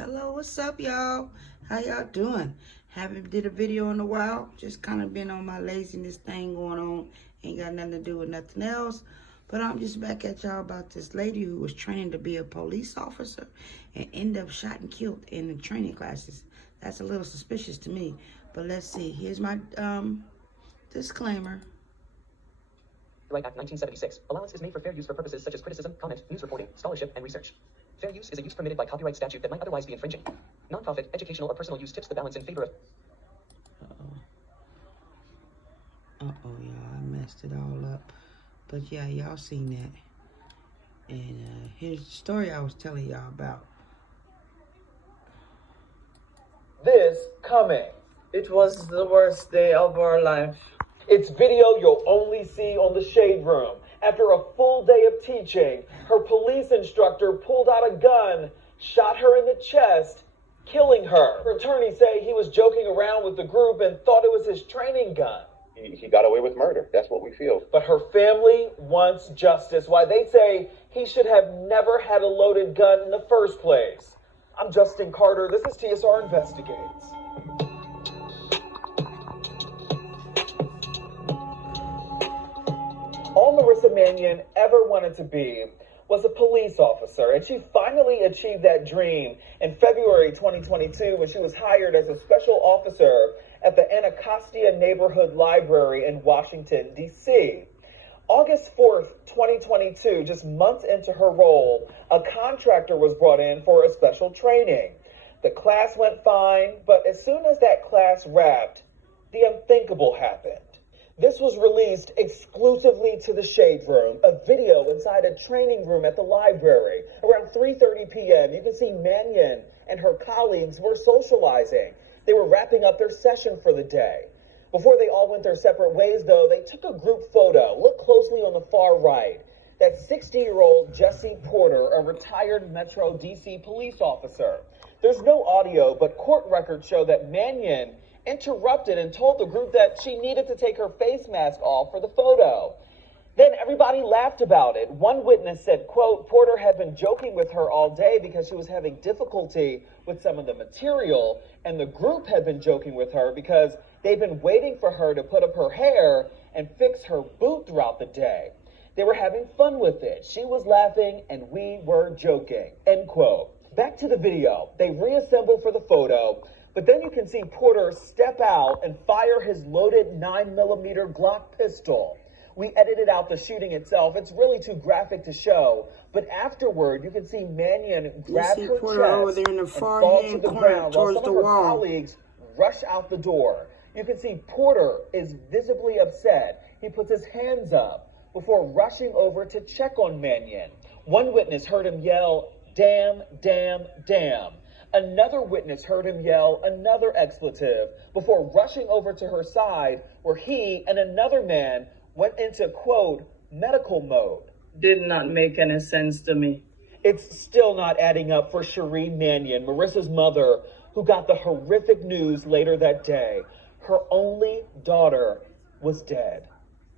Hello, what's up, y'all? How y'all doing? Haven't did a video in a while. Just kind of been on my laziness thing going on. Ain't got nothing to do with nothing else. But I'm just back at y'all about this lady who was training to be a police officer and ended up shot and killed in the training classes. That's a little suspicious to me. But let's see. Here's my disclaimer. Right Act 1976. Allowance is made for fair use for purposes such as criticism, comment, news reporting, scholarship, and research. Fair use is a use permitted by copyright statute that might otherwise be infringing. Nonprofit, educational, or personal use tips the balance in favor of... Uh-oh, y'all. I messed it all up. But yeah, y'all seen that. And here's the story I was telling y'all about. This coming. It was the worst day of our life. It's video you'll only see on the Shade Room. After a full day of teaching, her police instructor pulled out a gun, shot her in the chest, killing her. Her attorneys say he was joking around with the group and thought it was his training gun. He got away with murder. That's what we feel. But her family wants justice. Why, they say he should have never had a loaded gun in the first place. I'm Justin Carter. This is TSR Investigates. All Maurica Manyan ever wanted to be was a police officer, and she finally achieved that dream in February 2022 when she was hired as a special officer at the Anacostia Neighborhood Library in Washington, D.C. August 4th, 2022, just months into her role, a contractor was brought in for a special training. The class went fine, but as soon as that class wrapped, the unthinkable happened. This was released exclusively to the Shade Room, a video inside a training room at the library. Around 3:30 p.m., you can see Manyan and her colleagues were socializing. They were wrapping up their session for the day. Before they all went their separate ways, though, they took a group photo. Look closely on the far right. That's 60-year-old Jesse Porter, a retired Metro D.C. police officer. There's no audio, but court records show that Manyan interrupted and told the group that she needed to take her face mask off for the photo. Then everybody laughed about it. One witness said, quote, Porter had been joking with her all day because she was having difficulty with some of the material, and the group had been joking with her because they'd been waiting for her to put up her hair and fix her boot throughout the day. They were having fun with it. She was laughing and we were joking, end quote. Back to the video. They reassemble for the photo, but then you can see Porter step out and fire his loaded 9mm Glock pistol. We edited out the shooting itself. It's really too graphic to show. But afterward, you can see Manyan grab her Porter chest over there in the and far fall to hand the corner ground while towards some the of her wall. colleagues rush out the door. You can see Porter is visibly upset. He puts his hands up before rushing over to check on Manyan. One witness heard him yell, "Damn, damn, damn." Another witness heard him yell another expletive before rushing over to her side, where he and another man went into, quote, medical mode. Did not make any sense to me. It's still not adding up for Shireen Manyan, Maurica's mother, who got the horrific news later that day. Her only daughter was dead.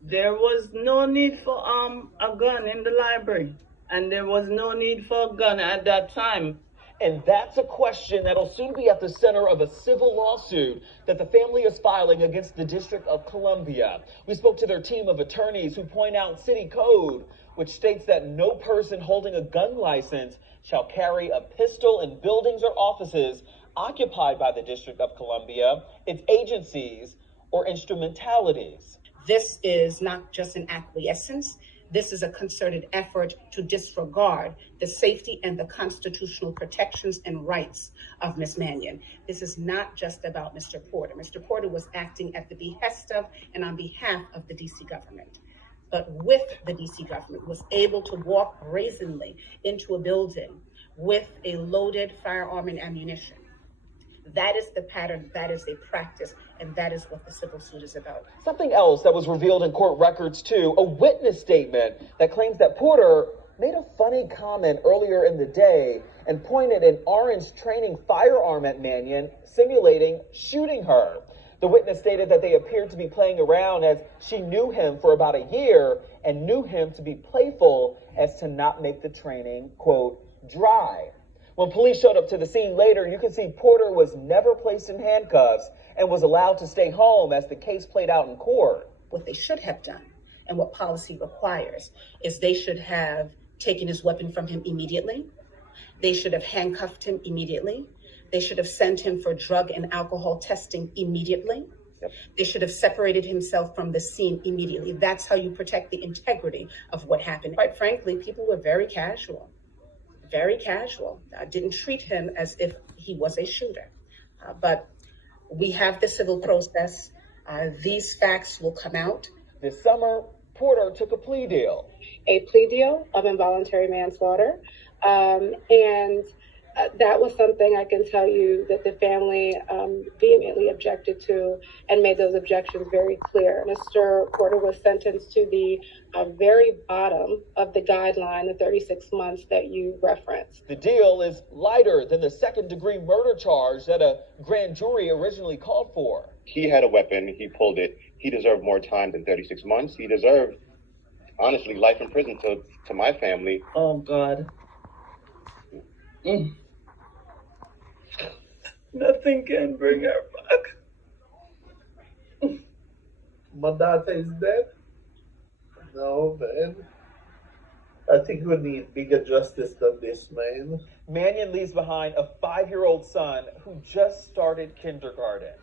There was no need for a gun in the library, and there was no need for a gun at that time. And that's a question that'll soon be at the center of a civil lawsuit that the family is filing against the District of Columbia. We spoke to their team of attorneys who point out city code, which states that no person holding a gun license shall carry a pistol in buildings or offices occupied by the District of Columbia, its agencies, or instrumentalities. This is not just an acquiescence. This is a concerted effort to disregard the safety and the constitutional protections and rights of Ms. Manyan. This is not just about Mr. Porter. Mr. Porter was acting at the behest of and on behalf of the DC government, but with the DC government was able to walk brazenly into a building with a loaded firearm and ammunition. That is the pattern, that is a practice, and that is what the civil suit is about. Something else that was revealed in court records too, a witness statement that claims that Porter made a funny comment earlier in the day and pointed an orange training firearm at Manyan, simulating shooting her. The witness stated that they appeared to be playing around as she knew him for about a year and knew him to be playful as to not make the training, quote, dry. When police showed up to the scene later, you can see Porter was never placed in handcuffs and was allowed to stay home as the case played out in court. What they should have done and what policy requires is they should have taken his weapon from him immediately. They should have handcuffed him immediately. They should have sent him for drug and alcohol testing immediately. Yep. They should have separated himself from the scene immediately. That's how you protect the integrity of what happened. Quite frankly, people were very casual, didn't treat him as if he was a shooter. But we have the civil process. These facts will come out. This summer, Porter took a plea deal. A plea deal of involuntary manslaughter. That was something I can tell you that the family vehemently objected to and made those objections very clear. Mr. Porter was sentenced to the very bottom of the guideline, the 36 months that you referenced. The deal is lighter than the second-degree murder charge that a grand jury originally called for. He had a weapon. He pulled it. He deserved more time than 36 months. He deserved, honestly, life in prison to my family. Oh, God. Nothing can bring her back. My daughter is dead? No, man. I think we need bigger justice than this, man. Manyan leaves behind a 5-year-old son who just started kindergarten.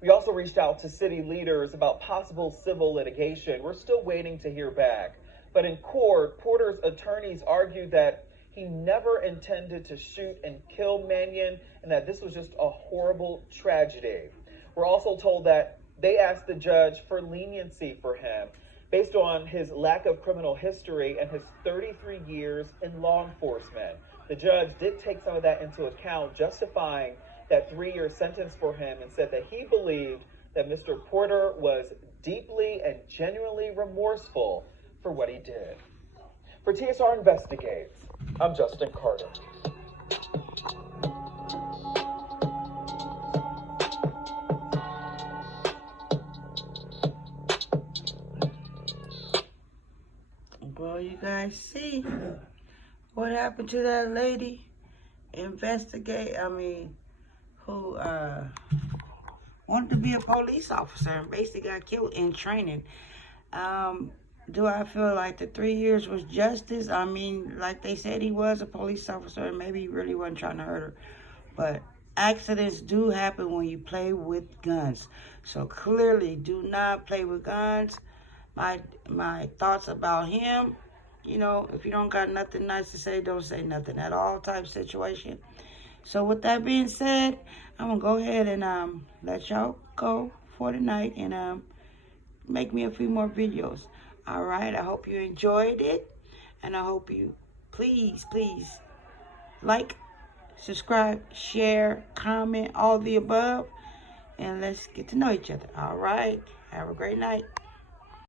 We also reached out to city leaders about possible civil litigation. We're still waiting to hear back. But in court, Porter's attorneys argued that he never intended to shoot and kill Manyan and that this was just a horrible tragedy. We're also told that they asked the judge for leniency for him based on his lack of criminal history and his 33 years in law enforcement. The judge did take some of that into account, justifying that 3-year sentence for him, and said that he believed that Mr. Porter was deeply and genuinely remorseful for what he did. For TSR Investigates, I'm Justin Carter. Well, you guys see what happened to that lady who wanted to be a police officer and basically got killed in training. Do I feel like the 3 years was justice? I mean, like they said, he was a police officer and maybe he really wasn't trying to hurt her. But accidents do happen when you play with guns. So clearly, do not play with guns. My thoughts about him, you know, if you don't got nothing nice to say, don't say nothing at all type situation. So with that being said, I'm going to go ahead and let y'all go for the night and make me a few more videos. All right, I hope you enjoyed it. And I hope you, please like, subscribe, share, comment, all the above. And let's get to know each other. All right, have a great night.